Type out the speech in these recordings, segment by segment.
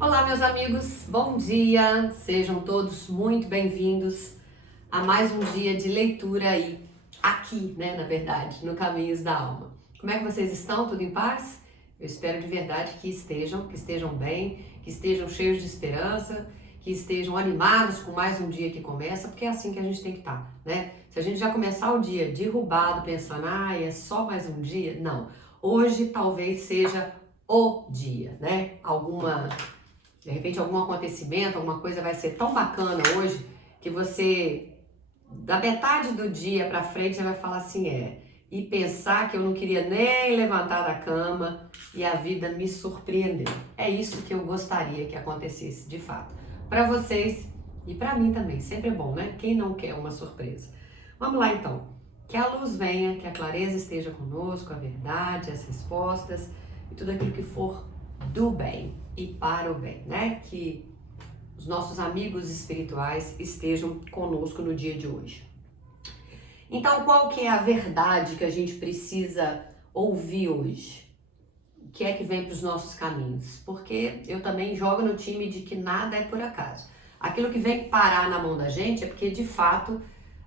Olá, meus amigos, bom dia! Sejam todos muito bem-vindos a mais um dia de leitura aí, aqui, né, na verdade, no Caminhos da Alma. Como é que vocês estão? Tudo em paz? Eu espero de verdade que estejam bem, que estejam cheios de esperança, que estejam animados com mais um dia que começa, porque é assim que a gente tem que estar, né? Se a gente já começar o dia derrubado, pensando, é só mais um dia, não. Hoje talvez seja o dia, né? De repente algum acontecimento, alguma coisa vai ser tão bacana hoje que você, da metade do dia pra frente, já vai falar assim, e pensar que eu não queria nem levantar da cama e a vida me surpreendeu. É isso que eu gostaria que acontecesse de fato. Para vocês e para mim também, sempre é bom, né? Quem não quer uma surpresa? Vamos lá então. Que a luz venha, que a clareza esteja conosco, a verdade, as respostas e tudo aquilo que for do bem e para o bem, né? Que os nossos amigos espirituais estejam conosco no dia de hoje. Então, qual que é a verdade que a gente precisa ouvir hoje? O que é que vem para os nossos caminhos? Porque eu também jogo no time de que nada é por acaso. Aquilo que vem parar na mão da gente é porque, de fato,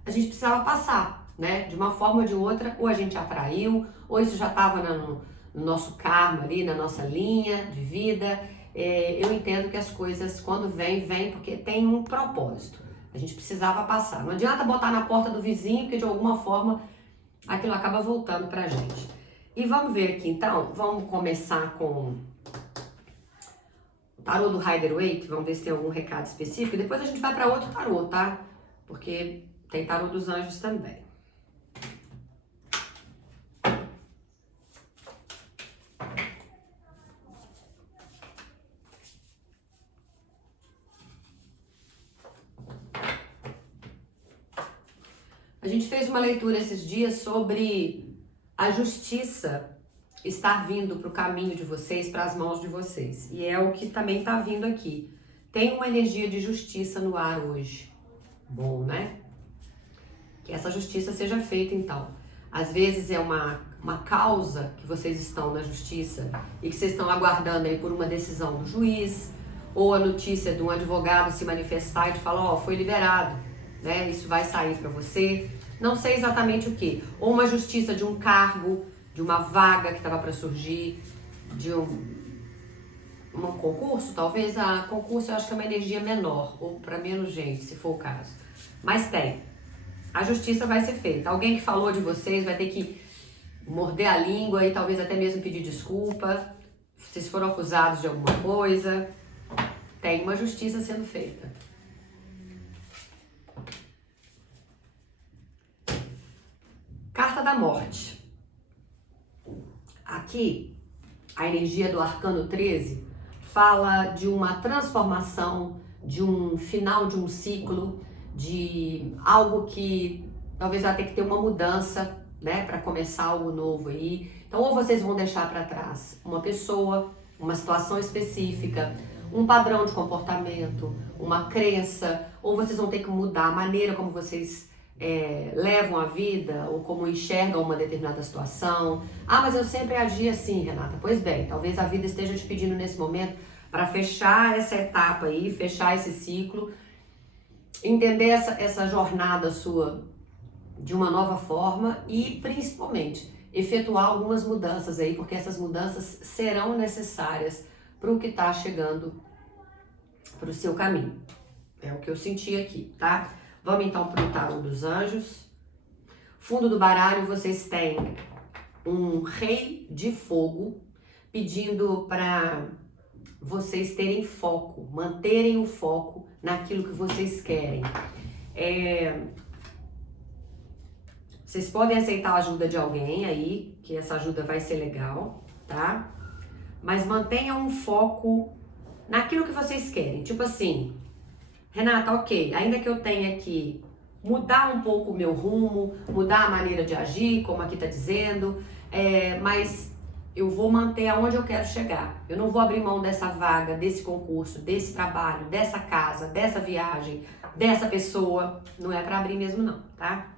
a gente precisava passar, né? De uma forma ou de outra, ou a gente atraiu, ou isso já estava no nosso karma ali, na nossa linha de vida. Eu entendo que as coisas, quando vem porque tem um propósito. A gente precisava passar. Não adianta botar na porta do vizinho, porque de alguma forma aquilo acaba voltando pra gente. E vamos ver aqui então, vamos começar com o tarô do Rider-Waite, vamos ver se tem algum recado específico. Depois a gente vai para outro tarô, tá? Porque tem tarô dos anjos também. A gente fez uma leitura esses dias sobre a justiça estar vindo para o caminho de vocês, para as mãos de vocês. E é o que também está vindo aqui. Tem uma energia de justiça no ar hoje. Bom, né? Que essa justiça seja feita, então. Às vezes é uma causa que vocês estão na justiça e que vocês estão aguardando aí por uma decisão do juiz, ou a notícia de um advogado se manifestar e te falar, foi liberado, né? Isso vai sair para você. Não sei exatamente o que. Ou uma justiça de um cargo, de uma vaga que estava para surgir, de um concurso, talvez. Concurso eu acho que é uma energia menor, ou para menos gente, se for o caso. Mas tem. A justiça vai ser feita. Alguém que falou de vocês vai ter que morder a língua e talvez até mesmo pedir desculpa. Vocês foram acusados de alguma coisa. Tem uma justiça sendo feita. Carta da Morte. Aqui, a energia do Arcano 13 fala de uma transformação, de um final de um ciclo, de algo que talvez vai ter que ter uma mudança, né, para começar algo novo aí. Então, ou vocês vão deixar para trás uma pessoa, uma situação específica, um padrão de comportamento, uma crença, ou vocês vão ter que mudar a maneira como vocês levam a vida ou como enxergam uma determinada situação. Mas eu sempre agi assim, Renata. Pois bem, talvez a vida esteja te pedindo nesse momento para fechar essa etapa aí, fechar esse ciclo, entender essa jornada sua de uma nova forma e principalmente efetuar algumas mudanças aí, porque essas mudanças serão necessárias para o que está chegando para o seu caminho. É o que eu senti aqui, tá? Vamos então para o tarô dos anjos. Fundo do baralho, vocês têm um rei de fogo pedindo para vocês terem foco, manterem o foco naquilo que vocês querem. Vocês podem aceitar a ajuda de alguém aí, que essa ajuda vai ser legal, tá? Mas mantenham um foco naquilo que vocês querem. Tipo assim, Renata, ok, ainda que eu tenha que mudar um pouco o meu rumo, mudar a maneira de agir, como aqui tá dizendo, mas eu vou manter aonde eu quero chegar. Eu não vou abrir mão dessa vaga, desse concurso, desse trabalho, dessa casa, dessa viagem, dessa pessoa. Não é pra abrir mesmo não, tá?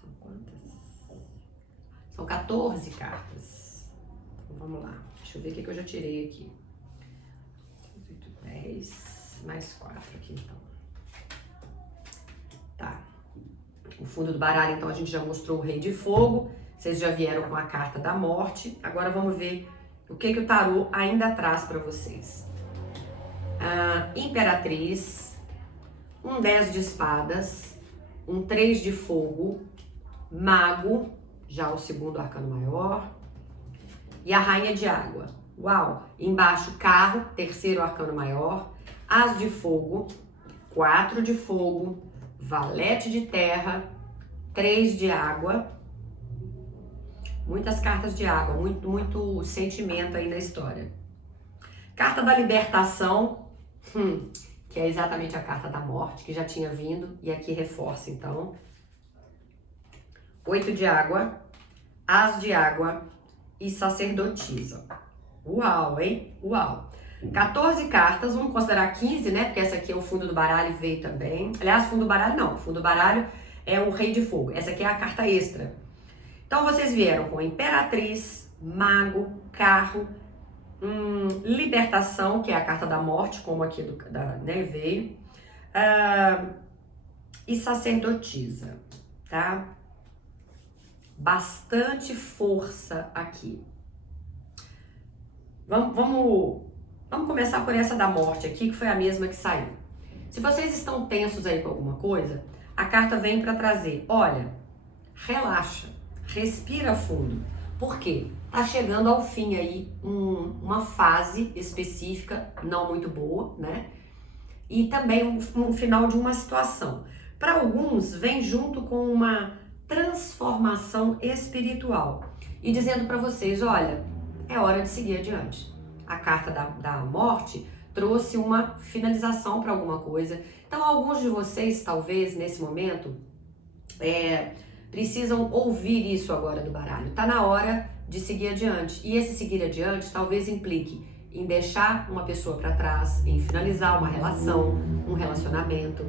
São quantas? São 14 cartas. vamos lá. Deixa eu ver o que eu já tirei aqui. 10, mais 4 aqui, então. Tá. O fundo do baralho, então, a gente já mostrou o Rei de Fogo. Vocês já vieram com a carta da morte. Agora vamos ver o que o tarô ainda traz para vocês. A Imperatriz, um 10 de espadas, um 3 de fogo, Mago, já o segundo arcano maior, e a Rainha de Água. Uau! Embaixo, Carro, terceiro arcano maior, As de Fogo, 4 de fogo, Valete de terra, 3 de água. Muitas cartas de água, muito sentimento aí na história. Carta da libertação, que é exatamente a carta da morte, que já tinha vindo, e aqui reforça então. 8 de água, As de água e sacerdotisa. Uau, hein? Uau! 14 cartas, vamos considerar 15, né? Porque essa aqui é o fundo do baralho, veio também. Aliás, fundo do baralho não, o fundo do baralho é o Rei de Fogo. Essa aqui é a carta extra. Então, vocês vieram com Imperatriz, Mago, Carro, Libertação, que é a carta da morte, como aqui né, veio, e Sacerdotisa, tá? Bastante força aqui. Vamos começar por essa da morte aqui, que foi a mesma que saiu. Se vocês estão tensos aí com alguma coisa, a carta vem para trazer, olha, relaxa, respira fundo. Por quê? Tá chegando ao fim aí uma fase específica, não muito boa, né? E também um final de uma situação. Para alguns, vem junto com uma transformação espiritual. E dizendo para vocês, olha, é hora de seguir adiante. A carta da morte trouxe uma finalização para alguma coisa. Então, alguns de vocês, talvez, nesse momento, precisam ouvir isso agora do baralho. Tá na hora de seguir adiante. E esse seguir adiante talvez implique em deixar uma pessoa para trás, em finalizar uma relação, um relacionamento.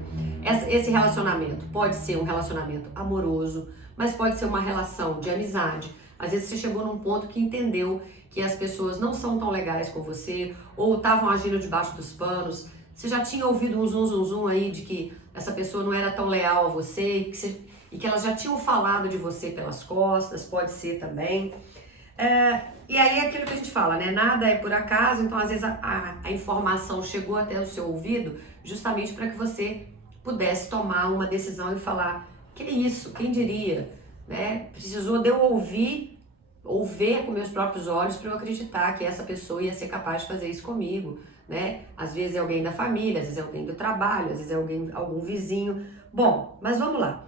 Esse relacionamento pode ser um relacionamento amoroso, mas pode ser uma relação de amizade. Às vezes você chegou num ponto que entendeu que as pessoas não são tão legais com você, ou estavam agindo debaixo dos panos. Você já tinha ouvido um zum aí de que essa pessoa não era tão leal a você e que elas já tinham falado de você pelas costas, pode ser também. E aí é aquilo que a gente fala, né? Nada é por acaso, então às vezes a informação chegou até o seu ouvido justamente para que você pudesse tomar uma decisão e falar, que isso, quem diria? Né? Precisou de eu ou ver com meus próprios olhos para eu acreditar que essa pessoa ia ser capaz de fazer isso comigo, né? Às vezes é alguém da família, às vezes é alguém do trabalho, às vezes é algum vizinho. Bom, mas vamos lá.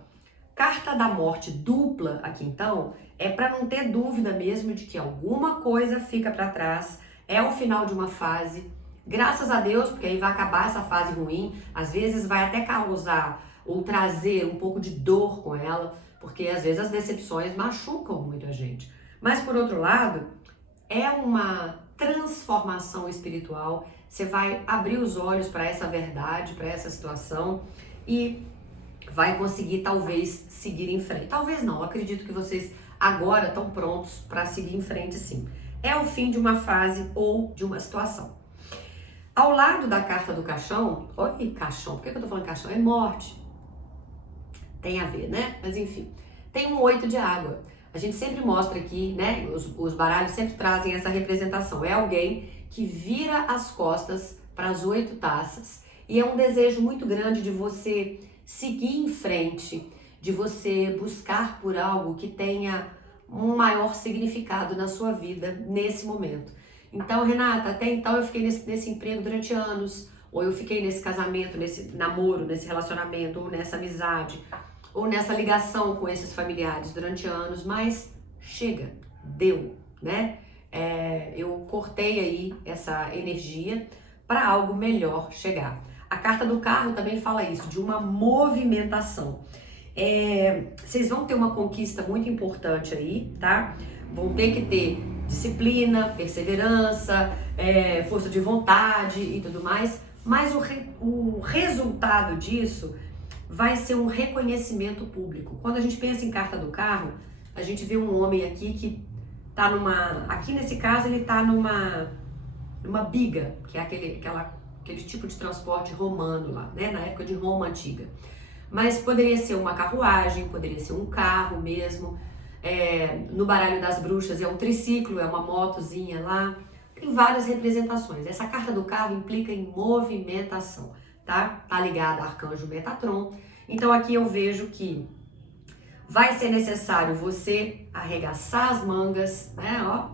Carta da morte dupla aqui então é para não ter dúvida mesmo de que alguma coisa fica para trás, é o final de uma fase. Graças a Deus, porque aí vai acabar essa fase ruim, às vezes vai até causar ou trazer um pouco de dor com ela, porque às vezes as decepções machucam muito a gente. Mas por outro lado, é uma transformação espiritual, você vai abrir os olhos para essa verdade, para essa situação e vai conseguir talvez seguir em frente. Talvez não, acredito que vocês agora estão prontos para seguir em frente sim. É o fim de uma fase ou de uma situação. Ao lado da carta do caixão, oi, caixão, por que eu tô falando caixão? É morte. Tem a ver, né? Mas enfim, tem um 8 de água. A gente sempre mostra aqui, né? Os baralhos sempre trazem essa representação. É alguém que vira as costas para as 8 taças e é um desejo muito grande de você seguir em frente, de você buscar por algo que tenha um maior significado na sua vida nesse momento. Então, Renata, até então eu fiquei nesse emprego durante anos, ou eu fiquei nesse casamento, nesse namoro, nesse relacionamento, ou nessa amizade, ou nessa ligação com esses familiares durante anos, mas chega, deu, né? Eu cortei aí essa energia para algo melhor chegar. A carta do carro também fala isso, de uma movimentação. Vocês vão ter uma conquista muito importante aí, tá? Vão ter que ter disciplina, perseverança, força de vontade e tudo mais, mas o resultado disso vai ser um reconhecimento público. Quando a gente pensa em carta do carro, a gente vê um homem aqui que tá aqui nesse caso ele tá numa biga, que é aquele tipo de transporte romano lá, né, na época de Roma antiga. Mas poderia ser uma carruagem, poderia ser um carro mesmo. No baralho das bruxas é um triciclo, é uma motozinha lá. Tem várias representações. Essa carta do carro implica em movimentação, tá? Tá ligada a Arcanjo Metatron. Então aqui eu vejo que vai ser necessário você arregaçar as mangas, né, ó,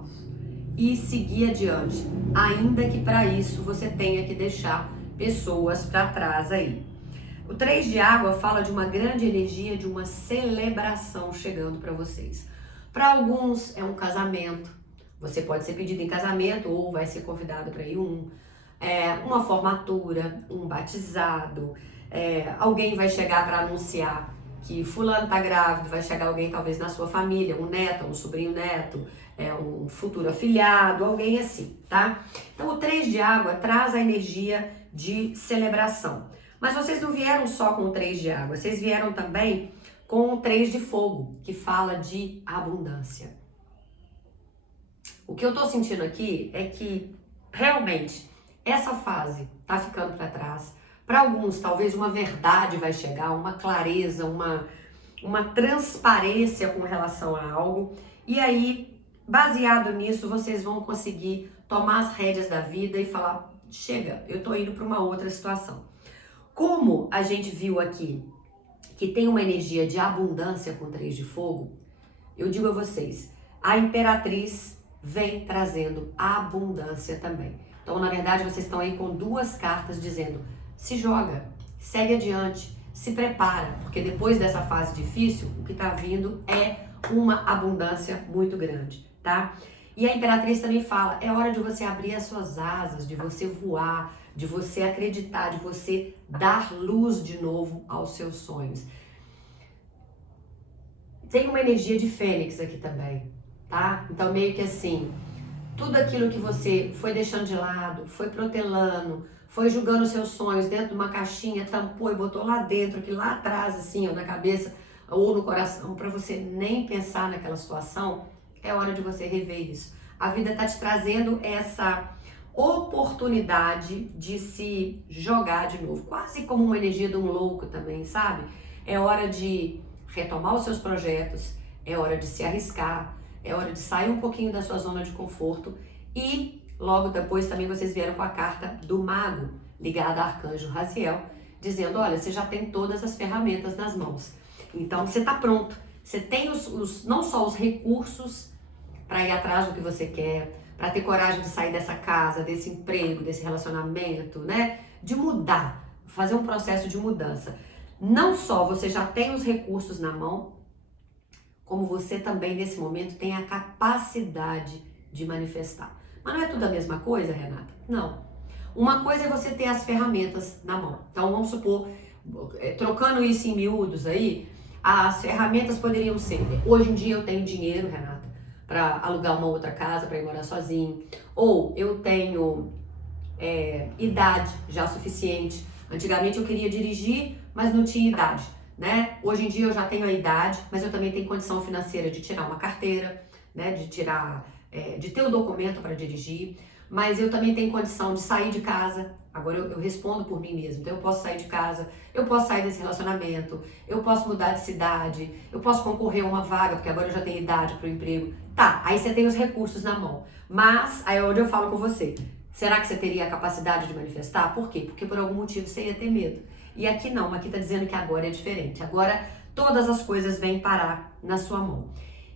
e seguir adiante. Ainda que para isso você tenha que deixar pessoas para trás aí. O 3 de água fala de uma grande energia, de uma celebração chegando para vocês. Para alguns é um casamento, você pode ser pedido em casamento ou vai ser convidado para ir uma formatura, um batizado, alguém vai chegar para anunciar que fulano tá grávido, vai chegar alguém talvez na sua família, um neto, um sobrinho neto, um futuro afilhado, alguém assim, tá? Então o 3 de água traz a energia de celebração. Mas vocês não vieram só com o 3 de água, vocês vieram também com o 3 de fogo, que fala de abundância. O que eu tô sentindo aqui é que realmente essa fase tá ficando para trás. Para alguns, talvez uma verdade vai chegar, uma clareza, uma transparência com relação a algo. E aí, baseado nisso, vocês vão conseguir tomar as rédeas da vida e falar, chega, eu tô indo para uma outra situação. Como a gente viu aqui que tem uma energia de abundância com 3 de fogo, eu digo a vocês, a Imperatriz vem trazendo abundância também. Então, na verdade, vocês estão aí com 2 cartas dizendo, se joga, segue adiante, se prepara, porque depois dessa fase difícil, o que está vindo é uma abundância muito grande, tá? E a Imperatriz também fala, é hora de você abrir as suas asas, de você voar, de você acreditar, de você dar luz de novo aos seus sonhos. Tem uma energia de fênix aqui também, tá? Então meio que assim, tudo aquilo que você foi deixando de lado, foi protelando, foi julgando os seus sonhos dentro de uma caixinha, tampou e botou lá dentro, aqui lá atrás assim, ó, na cabeça ou no coração, para você nem pensar naquela situação, é hora de você rever isso. A vida tá te trazendo essa oportunidade de se jogar de novo, quase como uma energia de um louco também, sabe? É hora de retomar os seus projetos, é hora de se arriscar, é hora de sair um pouquinho da sua zona de conforto e logo depois também vocês vieram com a carta do mago, ligada a Arcanjo Raziel, dizendo, olha, você já tem todas as ferramentas nas mãos, então você tá pronto, você tem não só os recursos para ir atrás do que você quer, para ter coragem de sair dessa casa, desse emprego, desse relacionamento, né? De mudar, fazer um processo de mudança. Não só você já tem os recursos na mão, como você também nesse momento tem a capacidade de manifestar. Mas não é tudo a mesma coisa, Renata? Não. Uma coisa é você ter as ferramentas na mão. Então vamos supor, trocando isso em miúdos aí, as ferramentas poderiam ser, hoje em dia eu tenho dinheiro, Renata, para alugar uma outra casa, para ir morar sozinho, ou eu tenho idade já suficiente. Antigamente eu queria dirigir, mas não tinha idade, né? Hoje em dia eu já tenho a idade, mas eu também tenho condição financeira de tirar uma carteira, né? De ter o documento para dirigir, mas eu também tenho condição de sair de casa. Agora eu respondo por mim mesmo, então eu posso sair de casa, eu posso sair desse relacionamento, eu posso mudar de cidade, eu posso concorrer a uma vaga, porque agora eu já tenho idade para o emprego. Tá, aí você tem os recursos na mão, mas aí é onde eu falo com você, será que você teria a capacidade de manifestar? Por quê? Porque por algum motivo você ia ter medo. E aqui não, aqui tá dizendo que agora é diferente, agora todas as coisas vêm parar na sua mão.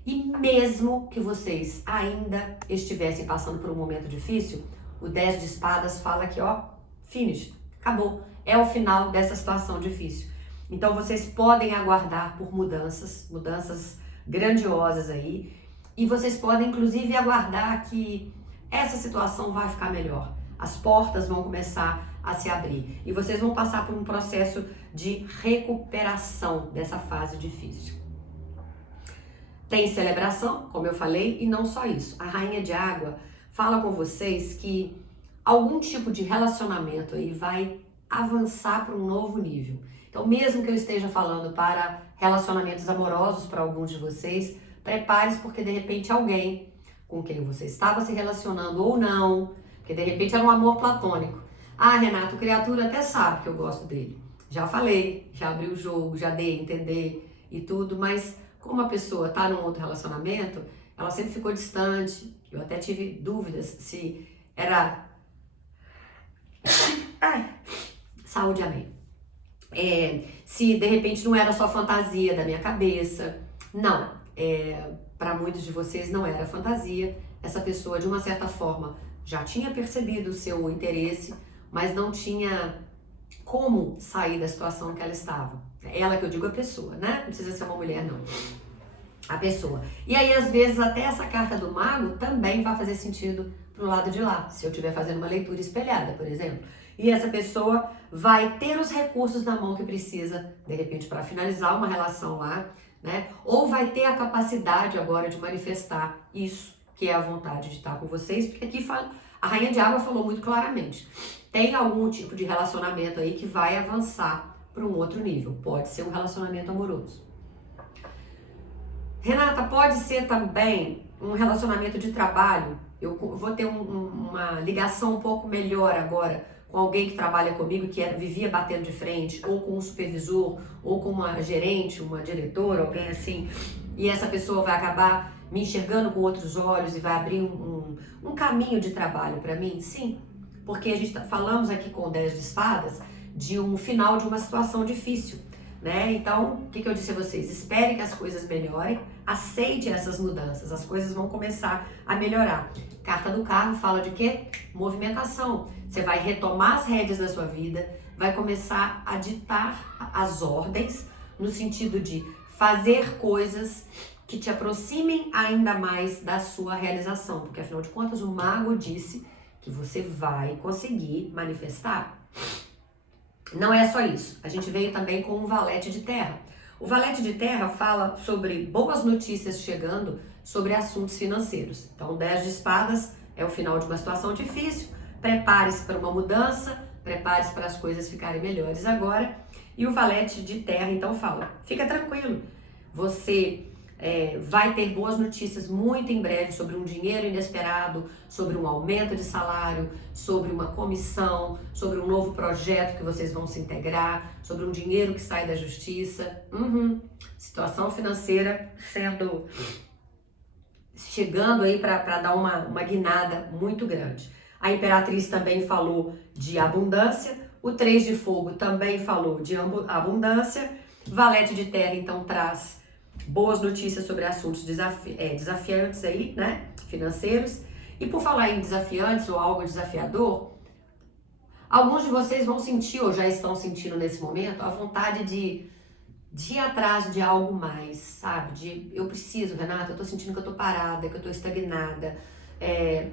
E mesmo que vocês ainda estivessem passando por um momento difícil, o 10 de espadas fala que, ó, finish, acabou. É o final dessa situação difícil. Então vocês podem aguardar por mudanças grandiosas aí. E vocês podem, inclusive, aguardar que essa situação vai ficar melhor. As portas vão começar a se abrir. E vocês vão passar por um processo de recuperação dessa fase difícil. Tem celebração, como eu falei, e não só isso. A Rainha de Água fala com vocês que algum tipo de relacionamento aí vai avançar para um novo nível. Então, mesmo que eu esteja falando para relacionamentos amorosos para alguns de vocês, prepare-se porque de repente alguém com quem você estava se relacionando ou não, porque de repente era um amor platônico. Ah, Renato, criatura até sabe que eu gosto dele. Já falei, já abri o jogo, já dei a entender e tudo, mas como a pessoa está num outro relacionamento, ela sempre ficou distante. Eu até tive dúvidas se era... Ai, saúde, amém. Se de repente não era só fantasia da minha cabeça. Não, para muitos de vocês não era fantasia. Essa pessoa, de uma certa forma, já tinha percebido o seu interesse, mas não tinha como sair da situação que ela estava. Ela que eu digo a pessoa, né? Não precisa ser uma mulher, não. A pessoa. E aí, às vezes, até essa carta do mago também vai fazer sentido pro lado de lá, se eu estiver fazendo uma leitura espelhada, por exemplo. E essa pessoa vai ter os recursos na mão que precisa, de repente, para finalizar uma relação lá, né? Ou vai ter a capacidade agora de manifestar isso, que é a vontade de estar com vocês, porque aqui a Rainha de Água falou muito claramente. Tem algum tipo de relacionamento aí que vai avançar para um outro nível. Pode ser um relacionamento amoroso. Renata, pode ser também um relacionamento de trabalho. Eu vou ter uma ligação um pouco melhor agora com alguém que trabalha comigo, que vivia batendo de frente, ou com um supervisor, ou com uma gerente, uma diretora, alguém assim, e essa pessoa vai acabar me enxergando com outros olhos e vai abrir um caminho de trabalho para mim? Sim, porque a gente falamos aqui com o 10 de espadas de um final de uma situação difícil, né? Então, o que eu disse a vocês? Espere que as coisas melhorem, aceite essas mudanças, as coisas vão começar a melhorar. Carta do carro fala de quê? Movimentação. Você vai retomar as rédeas da sua vida, vai começar a ditar as ordens no sentido de fazer coisas que te aproximem ainda mais da sua realização, porque afinal de contas o mago disse que você vai conseguir manifestar. Não é só isso, a gente veio também com um valete de terra. O valete de terra fala sobre boas notícias chegando sobre assuntos financeiros. Então, 10 de espadas é o final de uma situação difícil, prepare-se para uma mudança, prepare-se para as coisas ficarem melhores agora. E o valete de terra, então, fala, fica tranquilo, você vai ter boas notícias muito em breve sobre um dinheiro inesperado, sobre um aumento de salário, sobre uma comissão, sobre um novo projeto que vocês vão se integrar, sobre um dinheiro que sai da justiça. Situação financeira chegando aí para dar uma guinada muito grande. A Imperatriz também falou de abundância, o 3 de fogo também falou de abundância, Valete de terra então traz boas notícias sobre assuntos desafiantes aí, né, financeiros. E por falar em desafiantes ou algo desafiador, alguns de vocês vão sentir ou já estão sentindo nesse momento a vontade de ir atrás de algo mais, sabe? Eu preciso, Renata, eu tô sentindo que eu tô parada, que eu tô estagnada,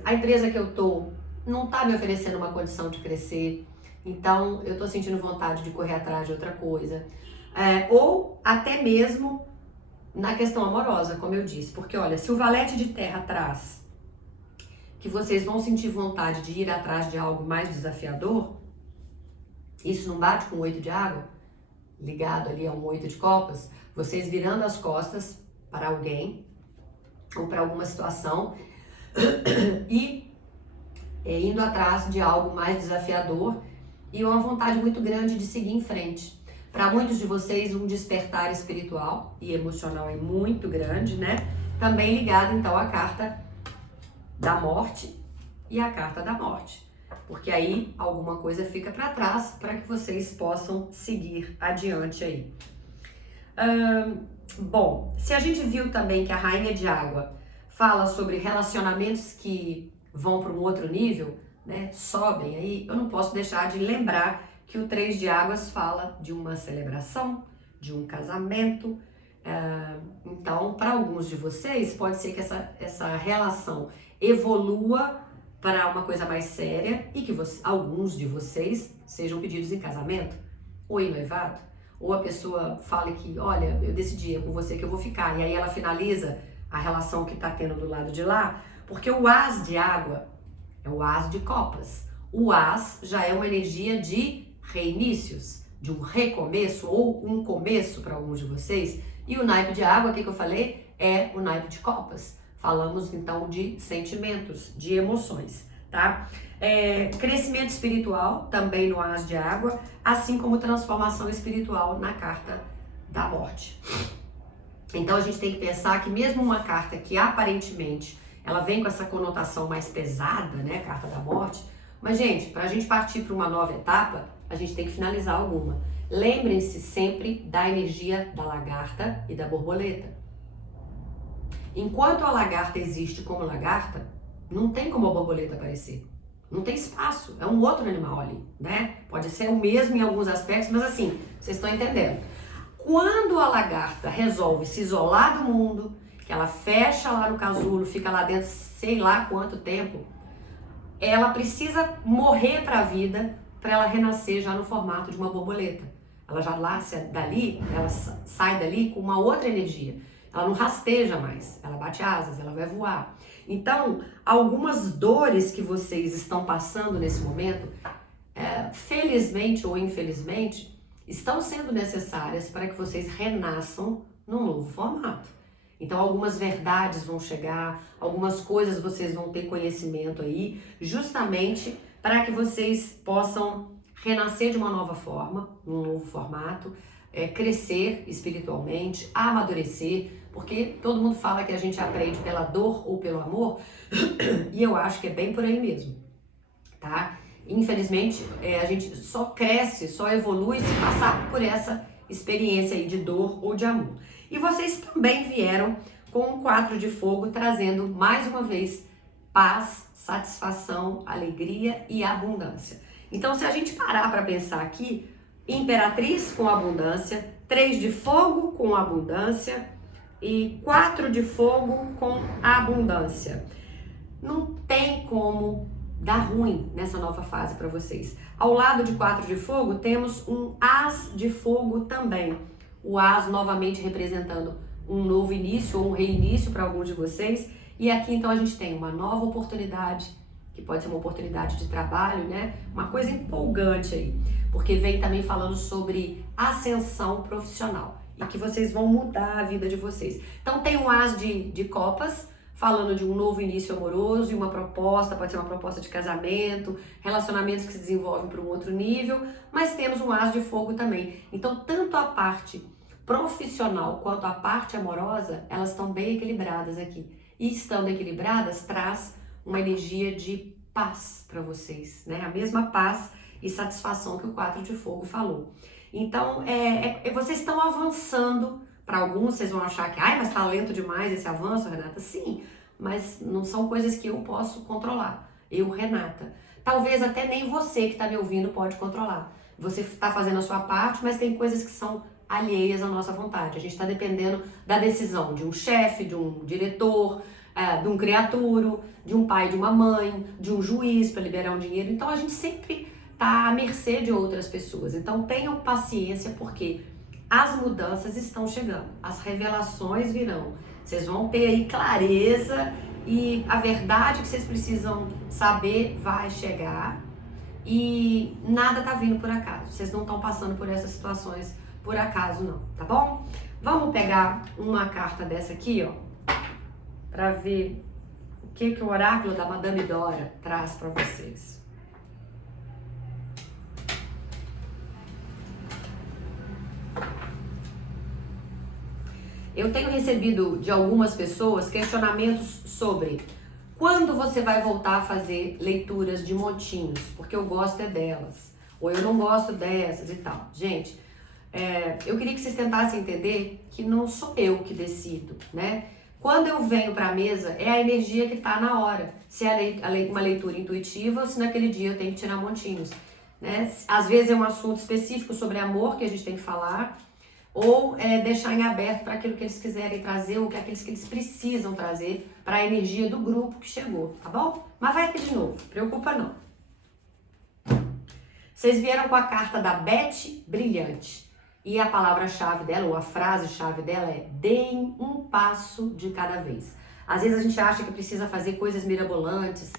a empresa que eu tô não tá me oferecendo uma condição de crescer, então eu tô sentindo vontade de correr atrás de outra coisa. Ou até mesmo na questão amorosa, como eu disse, porque olha, se o valete de terra traz que vocês vão sentir vontade de ir atrás de algo mais desafiador, isso não bate com o 8 de água, ligado ali a um 8 de copas, vocês virando as costas para alguém ou para alguma situação e indo atrás de algo mais desafiador e uma vontade muito grande de seguir em frente. Para muitos de vocês, um despertar espiritual e emocional é muito grande, né? Também ligado, então, à carta da morte e à carta da morte. Porque aí alguma coisa fica para trás para que vocês possam seguir adiante aí. Bom, se a gente viu também que a Rainha de Água fala sobre relacionamentos que vão para um outro nível, né? Sobem aí, eu não posso deixar de lembrar que o 3 de águas fala de uma celebração, de um casamento. Então, para alguns de vocês, pode ser que essa relação evolua para uma coisa mais séria e que alguns de vocês sejam pedidos em casamento ou em noivado. Ou a pessoa fale que, olha, eu decidi, é com você que eu vou ficar. E aí ela finaliza a relação que está tendo do lado de lá, porque o as de água é o as de copas. O as já é uma energia de reinícios, de um recomeço ou um começo para alguns de vocês. E o naipe de água, o que eu falei? É o naipe de copas. Falamos então de sentimentos, de emoções, tá? Crescimento espiritual também no as de água, assim como transformação espiritual na carta da morte. Então a gente tem que pensar que mesmo uma carta que aparentemente ela vem com essa conotação mais pesada, né, carta da morte, mas gente, para a gente partir para uma nova etapa, a gente tem que finalizar alguma. Lembrem-se sempre da energia da lagarta e da borboleta. Enquanto a lagarta existe como lagarta, não tem como a borboleta aparecer. Não tem espaço, é um outro animal ali, né? Pode ser o mesmo em alguns aspectos, mas assim, vocês estão entendendo. Quando a lagarta resolve se isolar do mundo, que ela fecha lá no casulo, fica lá dentro sei lá quanto tempo, ela precisa morrer para a vida para ela renascer já no formato de uma borboleta. Ela já nasce dali, ela sai dali com uma outra energia. Ela não rasteja mais, ela bate asas, ela vai voar. Então, algumas dores que vocês estão passando nesse momento, felizmente ou infelizmente, estão sendo necessárias para que vocês renasçam num novo formato. Então, algumas verdades vão chegar, algumas coisas vocês vão ter conhecimento aí, justamente para que vocês possam renascer de uma nova forma, num novo formato, crescer espiritualmente, amadurecer, porque todo mundo fala que a gente aprende pela dor ou pelo amor, e eu acho que é bem por aí mesmo, tá? Infelizmente, a gente só cresce, só evolui se passar por essa experiência aí de dor ou de amor. E vocês também vieram com o 4 de fogo, trazendo mais uma vez paz, satisfação, alegria e abundância. Então, se a gente parar para pensar aqui, Imperatriz com abundância, 3 de fogo com abundância e 4 de fogo com abundância. Não tem como dar ruim nessa nova fase para vocês. Ao lado de 4 de fogo, temos um as de fogo também. O as novamente representando um novo início ou um reinício para alguns de vocês. E aqui então a gente tem uma nova oportunidade, que pode ser uma oportunidade de trabalho, né? Uma coisa empolgante aí, porque vem também falando sobre ascensão profissional e que vocês vão mudar a vida de vocês. Então tem um as de copas, falando de um novo início amoroso e uma proposta, pode ser uma proposta de casamento, relacionamentos que se desenvolvem para um outro nível, mas temos um as de fogo também. Então, tanto a parte profissional quanto a parte amorosa, elas estão bem equilibradas aqui. E estando equilibradas, traz uma energia de paz para vocês, né? A mesma paz e satisfação que o 4 de fogo falou. Então, vocês estão avançando. Para alguns, vocês vão achar que, mas tá lento demais esse avanço, Renata. Sim, mas não são coisas que eu posso controlar. Eu, Renata. Talvez até nem você que está me ouvindo pode controlar. Você está fazendo a sua parte, mas tem coisas que são alheias à nossa vontade. A gente está dependendo da decisão de um chefe, de um diretor, de um criaturo, de um pai, de uma mãe, de um juiz para liberar um dinheiro. Então, a gente sempre está à mercê de outras pessoas. Então, tenham paciência, porque as mudanças estão chegando, as revelações virão. Vocês vão ter aí clareza e a verdade que vocês precisam saber vai chegar e nada tá vindo por acaso. Vocês não estão passando por essas situações por acaso não, tá bom? Vamos pegar uma carta dessa aqui, ó, para ver o que o oráculo da Madame Dora traz para vocês. Eu tenho recebido de algumas pessoas questionamentos sobre quando você vai voltar a fazer leituras de montinhos, porque eu gosto delas, ou eu não gosto dessas e tal. Gente, eu queria que vocês tentassem entender que não sou eu que decido, né? Quando eu venho para a mesa, é a energia que está na hora. Se é uma leitura intuitiva ou se naquele dia eu tenho que tirar montinhos, né? Às vezes é um assunto específico sobre amor que a gente tem que falar, ou deixar em aberto para aquilo que eles quiserem trazer, ou aqueles que eles precisam trazer para a energia do grupo que chegou, tá bom? Mas vai aqui de novo, preocupa não. Vocês vieram com a carta da Beth Brilhante, e a palavra-chave dela, ou a frase-chave dela é: deem um passo de cada vez. Às vezes a gente acha que precisa fazer coisas mirabolantes,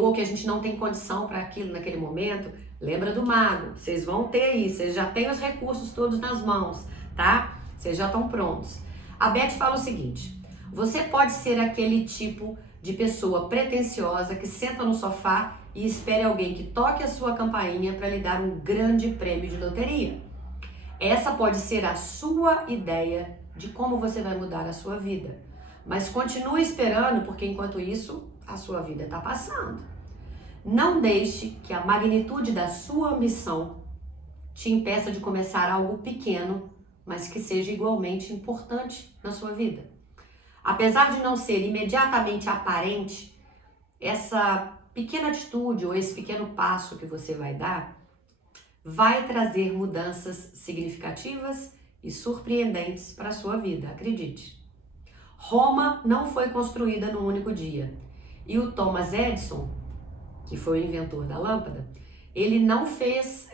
ou que a gente não tem condição para aquilo naquele momento. Lembra do mago, vocês vão ter aí, vocês já têm os recursos todos nas mãos, tá? Vocês já estão prontos. A Beth fala o seguinte: Você pode ser aquele tipo de pessoa pretensiosa que senta no sofá e espere alguém que toque a sua campainha para lhe dar um grande prêmio de loteria. Essa pode ser a sua ideia de como você vai mudar a sua vida. Mas continue esperando, porque enquanto isso, a sua vida está passando. Não deixe que a magnitude da sua ambição te impeça de começar algo pequeno, mas que seja igualmente importante na sua vida. Apesar de não ser imediatamente aparente, essa pequena atitude ou esse pequeno passo que você vai dar vai trazer mudanças significativas e surpreendentes para a sua vida, acredite. Roma não foi construída num único dia. E o Thomas Edison, que foi o inventor da lâmpada, ele não fez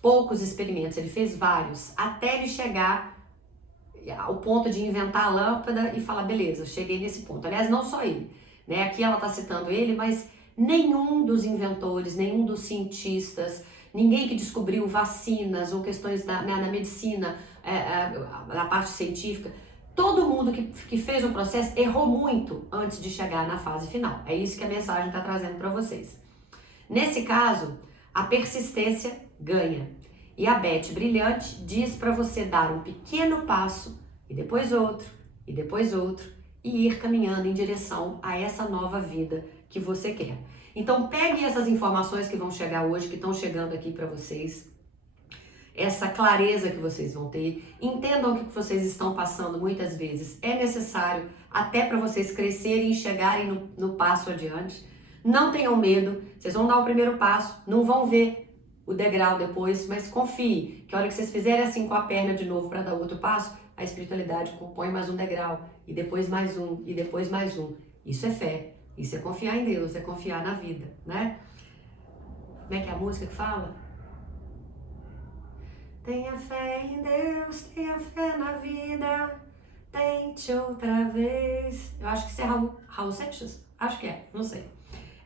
poucos experimentos, ele fez vários, até ele chegar ao ponto de inventar a lâmpada e falar, beleza, cheguei nesse ponto. Aliás, não só ele, né? Aqui ela está citando ele, mas nenhum dos inventores, nenhum dos cientistas, ninguém que descobriu vacinas ou questões na medicina, na parte científica, todo mundo que fez o processo errou muito antes de chegar na fase final. É isso que a mensagem está trazendo para vocês. Nesse caso, a persistência ganha. E a Beth Brilhante diz para você dar um pequeno passo e depois outro, e depois outro, e ir caminhando em direção a essa nova vida que você quer. Então pegue essas informações que vão chegar hoje, que estão chegando aqui para vocês, essa clareza que vocês vão ter, entendam que vocês estão passando muitas vezes é necessário até para vocês crescerem e chegarem no passo adiante. Não tenham medo, vocês vão dar o primeiro passo, não vão ver o degrau depois, mas confie que a hora que vocês fizerem assim com a perna de novo para dar outro passo, a espiritualidade compõe mais um degrau, e depois mais um, e depois mais um. Isso é fé, isso é confiar em Deus, é confiar na vida, né? Como é que é a música que fala? Tenha fé em Deus, tenha fé na vida, tente outra vez. Eu acho que isso é Raul Seixas, acho que é, não sei.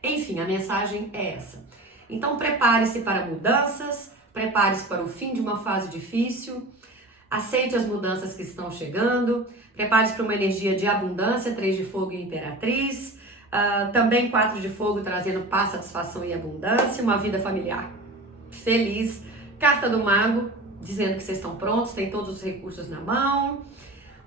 Enfim, a mensagem é essa. Então prepare-se para mudanças, prepare-se para o fim de uma fase difícil, aceite as mudanças que estão chegando, prepare-se para uma energia de abundância, 3 de fogo e imperatriz, também 4 de fogo trazendo paz, satisfação e abundância, uma vida familiar feliz, carta do mago dizendo que vocês estão prontos, tem todos os recursos na mão,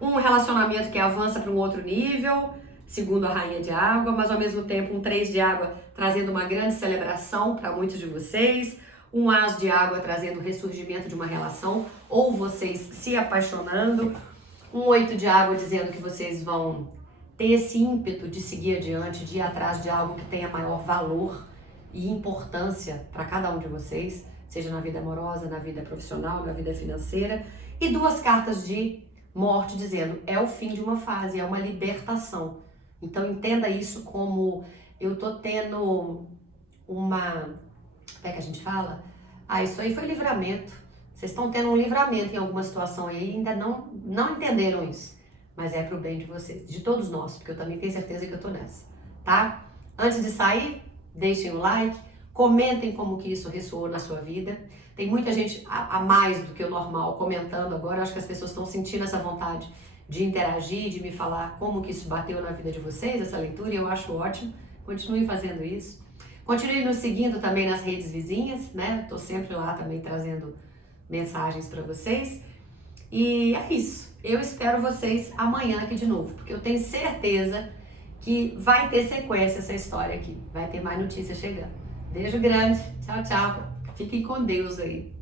um relacionamento que avança para um outro nível, segundo a rainha de água, mas ao mesmo tempo um 3 de água trazendo uma grande celebração para muitos de vocês, um as de água trazendo o ressurgimento de uma relação ou vocês se apaixonando, um 8 de água dizendo que vocês vão ter esse ímpeto de seguir adiante, de ir atrás de algo que tenha maior valor e importância para cada um de vocês, seja na vida amorosa, na vida profissional, na vida financeira, e 2 cartas de morte dizendo é o fim de uma fase, é uma libertação. Então entenda isso como eu tô tendo uma, como é que a gente fala? Isso aí foi livramento. Vocês estão tendo um livramento em alguma situação aí e ainda não entenderam isso. Mas é pro bem de vocês, de todos nós, porque eu também tenho certeza que eu tô nessa, tá? Antes de sair, deixem o like, comentem como que isso ressoou na sua vida. Tem muita gente a mais do que o normal comentando agora, eu acho que as pessoas estão sentindo essa vontade de interagir, de me falar como que isso bateu na vida de vocês, essa leitura, e eu acho ótimo. Continuem fazendo isso. Continuem nos seguindo também nas redes vizinhas, né? Tô sempre lá também trazendo mensagens para vocês. E é isso. Eu espero vocês amanhã aqui de novo, porque eu tenho certeza que vai ter sequência essa história aqui. Vai ter mais notícias chegando. Beijo grande. Tchau, tchau. Fiquem com Deus aí.